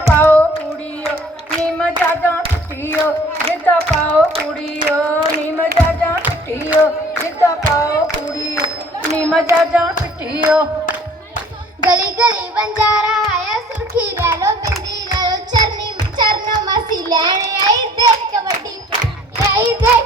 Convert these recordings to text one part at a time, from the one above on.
ਪਾਓ ਕੁੜੀਓ, ਨੀਮ ਜਾਜਾਂ ਪਿੱਟੀਓ ਜਿੱਦਾਂ ਪਾਓ ਕੁੜੀਓ, ਨੀਮ ਜਾਜਾਂ ਪਿੱਟੀਓ ਜਿੱਦਾਂ ਪਾਓ ਕੁੜੀਓ, ਨੀਮ ਜਾਜਾਂ ਪਿੱਟੀਓ ਗਲੀ ਗਲੀ ਬੰਜਾਰਾ ਆਇਆ, ਸੁਰਖੀ ਲੈ ਲੋ ਬਿੰਦੀ ਲੈ ਲੋ ਚਰਨੀ ਚਰਨ ਮਸੀ ਲੈਣ ਆਈ, ਦੇਖ ਕਬੱਡੀ ਆਈ, ਦੇਖ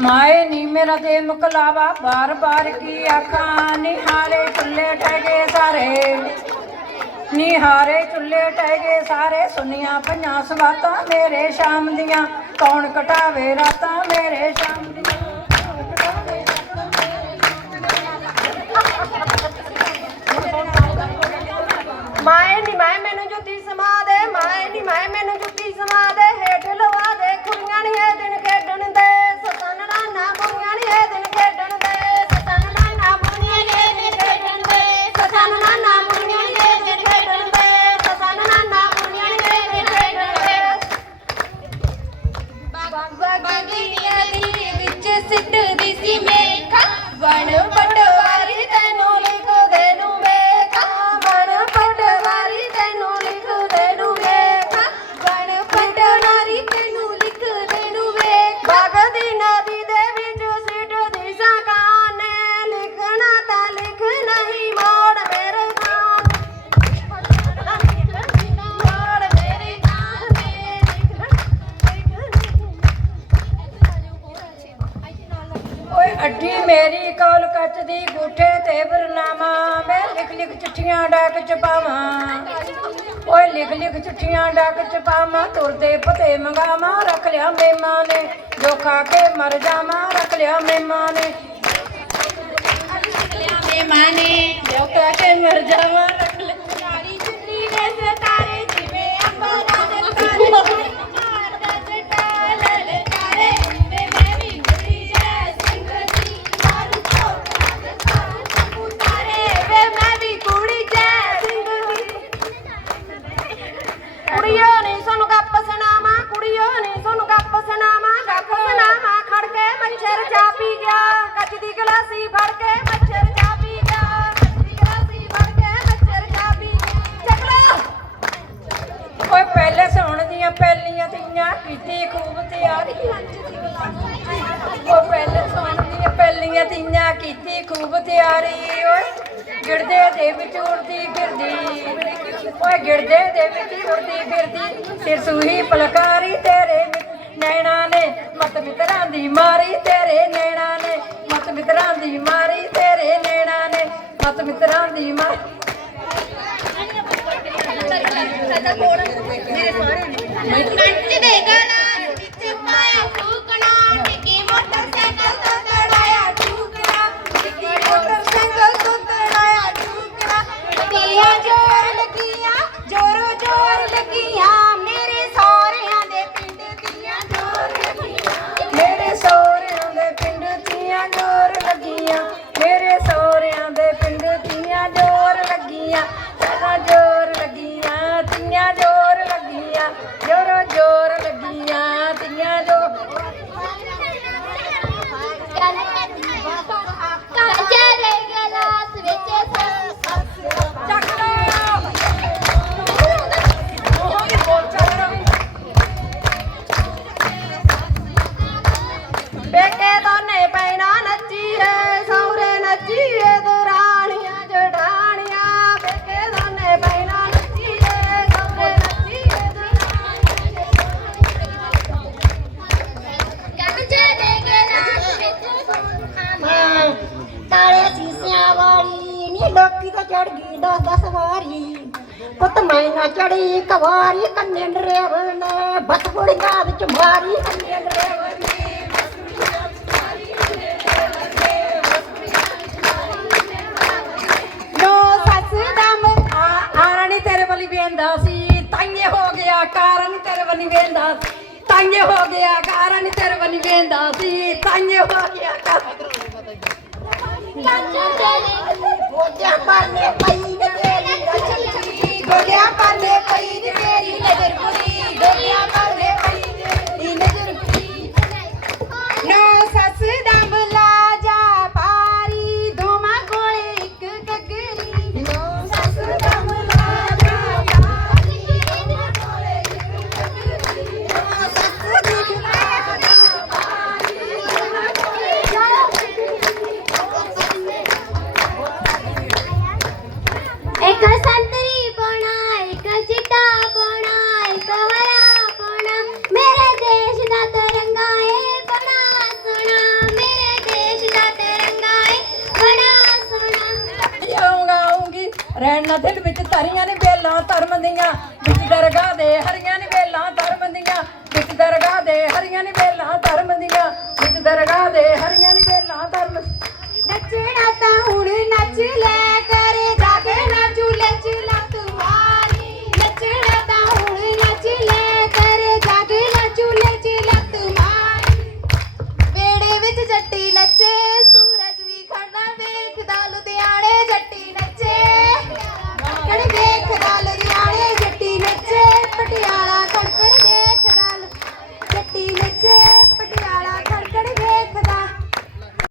ਮਾਏ ਨੀ ਮੇਰਾ ਦੇ ਮੁਕਲਾਵਾ, ਬਾਰ ਬਾਰ ਕੀ ਆਖਾਂ? ਨਿਹਾਰੇ ਚੁੱਲੇ ਟਹਿਗੇ ਸਾਰੇ। ਨਿਹਾਰੇ ਚੁੱਲੇ ਟਹਿਗੇ ਸਾਰੇ। ਸੁਨੀਆਂ ਪਈਆਂ ਸਵਾਤਾਂ ਮੇਰੇ ਸ਼ਾਮ ਦੀਆਂ। ਕੌਣ ਕਟਾਵੇ ਰਾਤਾਂ ਮੇਰੇ ਸ਼ਾਮ ਦੀਆਂ? ਮਾਏ ਨੀ, ਮਾਏ ਓਏ ਅੱਡੀ ਮੇਰੀ ਕੌਲ ਕੱਚ ਦੀ ਗੂਠੇ ਤੇ ਬਰਨਾਮਾ। ਮੈਂ ਲਿਖ ਲਿਖ ਚਿੱਠੀਆਂ ਡਾਕ ਚ ਪਾਵਾਂ। ਓਏ ਲਿਖ ਲਿਖ ਚਿੱਠੀਆਂ ਡਾਕ ਚ ਪਾਵਾਂ ਤੁਰਦੇ ਪਤੇ ਮੰਗਾਵਾਂ ਰੱਖ ਲਿਆ ਮੇਮਾਂ ਨੇ। ਜੋ ਖਾ ਕੇ ਮਰ ਜਾਵਾਂ ਰੱਖ ਲਿਆ ਮੇਮਾਂ ਨੇ। ਤੇ ਮਾਨੇ ਜੋ ਖਾ ਕੇ ਮਰ ਜਾਵਾਂ ਰੱਖ ਲਿਆ। ਸਾਰੀ ਚੁੰਨੀ ਦੇ ਸਿਤਾਰੇ ਜਿਵੇਂ ਅੰਬਰਾਂ ਦੇ ਤਾਰੇ। ਕੁੜੀਓ ਨਹੀਂ ਸਾਨੂੰ ਗੱਪ ਸੁਣਾਵਾਂ, ਕੁੜੀਓ ਨਹੀਂ ਸਾਨੂੰ ਗੱਪ ਸੁਣਾਵਾਂ ਗੱਪ ਸੁਣਾਵਾਂ, ਖੜ ਕੇ ਮੱਛਰ ਚਾ ਪੀ ਗਿਆ ਕੱਚ ਦੀ ਗਲਾਸੀ ਫੜ ਕੇ ਮੱਛਰ ਚਾ ਪੀ ਗਿਆ ਕੱਚ ਦੀ ਗਲਾਸੀ ਫੜ ਕੇ ਮੱਛਰ ਚਾ ਪੀ ਚੱਕਲਾ ਓਏ ਪਹਿਲੇ ਸੌਣ ਦੀਆਂ ਪਹਿਲੀਆਂ ਤੀਆਂ, ਕੀਤੀ ਖੂਬ ਤਿਆਰੀ। ਓ ਪਹਿਲੇ ਸੌਣ ਦੀਆਂ ਪਹਿਲੀਆਂ ਤੀਆਂ, ਕੀਤੀ ਖੂਬ ਤਿਆਰੀ, ਓਏ। ਗਿਰਦੇ ਦੇ ਵਿੱਚ ਉੜਦੀ ਫਿਰਦੀ। ਓਏ ਗਿਰਦੇ ਦੇ ਵਿੱਚ ਉੜਦੀ ਫਿਰਦੀ। ਸਿਰ ਸੂਹੀ ਪਲਕਾਰੀ ਤੇਰੇ ਮਿ- ਨੈਣਾ ਨੇ ਮਤ ਮਿੱਤਰਾਂ ਦੀ ਮਾਰੀ ਤੇਰੇ ਨੈਣਾ ਨੇ। ਮਤ ਮਿੱਤਰਾਂ ਦੀ ਮਾਰੀ ਤੇਰੇ ਨੈਣਾ ਨੇ। ਮਤ ਮਿੱਤਰਾਂ ਦੀ ਮਾਰੀ ਕੰਚ ਦੇ ਗਲਾਂ ਵਿੱਚ ਚੜ ਦਸ ਦਸ ਵਾਰੀ। ਪੁੱਤ ਮੈਂ ਨਾ ਚੜੀ ਕਵਾਰੀ ਕੰਨੇ ਨਰੇਵਣ ਨੇ। ਬਸ ਕੁੜੀਆਂ ਵਿੱਚ ਮਾਰੀ ਕੰਨੇ ਨਰੇਵਣ ਤੇਰੇ ਵੱਲ ਵੇਂਦਾ ਸੀ। ਤਾਂਗੇ ਹੋ ਗਿਆ ਕਾਰਨ ਤੇਰੇ ਵੱਲ ਵੇਂਦਾ ਤਾਂਗੇ ਹੋ ਗਿਆ ਕਾਰਨ ਤੇਰੇ ਵੱਲ ਵੇਂਦਾ ਸੀ। ਤਾਂਗੇ ਹੋ ਗਿਆ ਦਿਲ ਵਿੱਚ ਧਰੀਆਂ ਨੇ ਬੇਲਾਂ ਧਰਮ ਦੀਆਂ, ਵਿੱਚ ਦਰਗਾਹ ਦੇ ਹਰੀਆਂ ਨੇ ਬੇਲਾਂ ਧਰਮ ਦੀਆਂ, ਵਿੱਚ ਦਰਗਾਹ ਦੇ ਹਰੀਆਂ ਨੇ ਵੇਲਾਂ ਧਰਮ ਦੀਆਂ, ਵਿੱਚ ਦਰਗਾਹ ਦੇ ਹਰੀਆਂ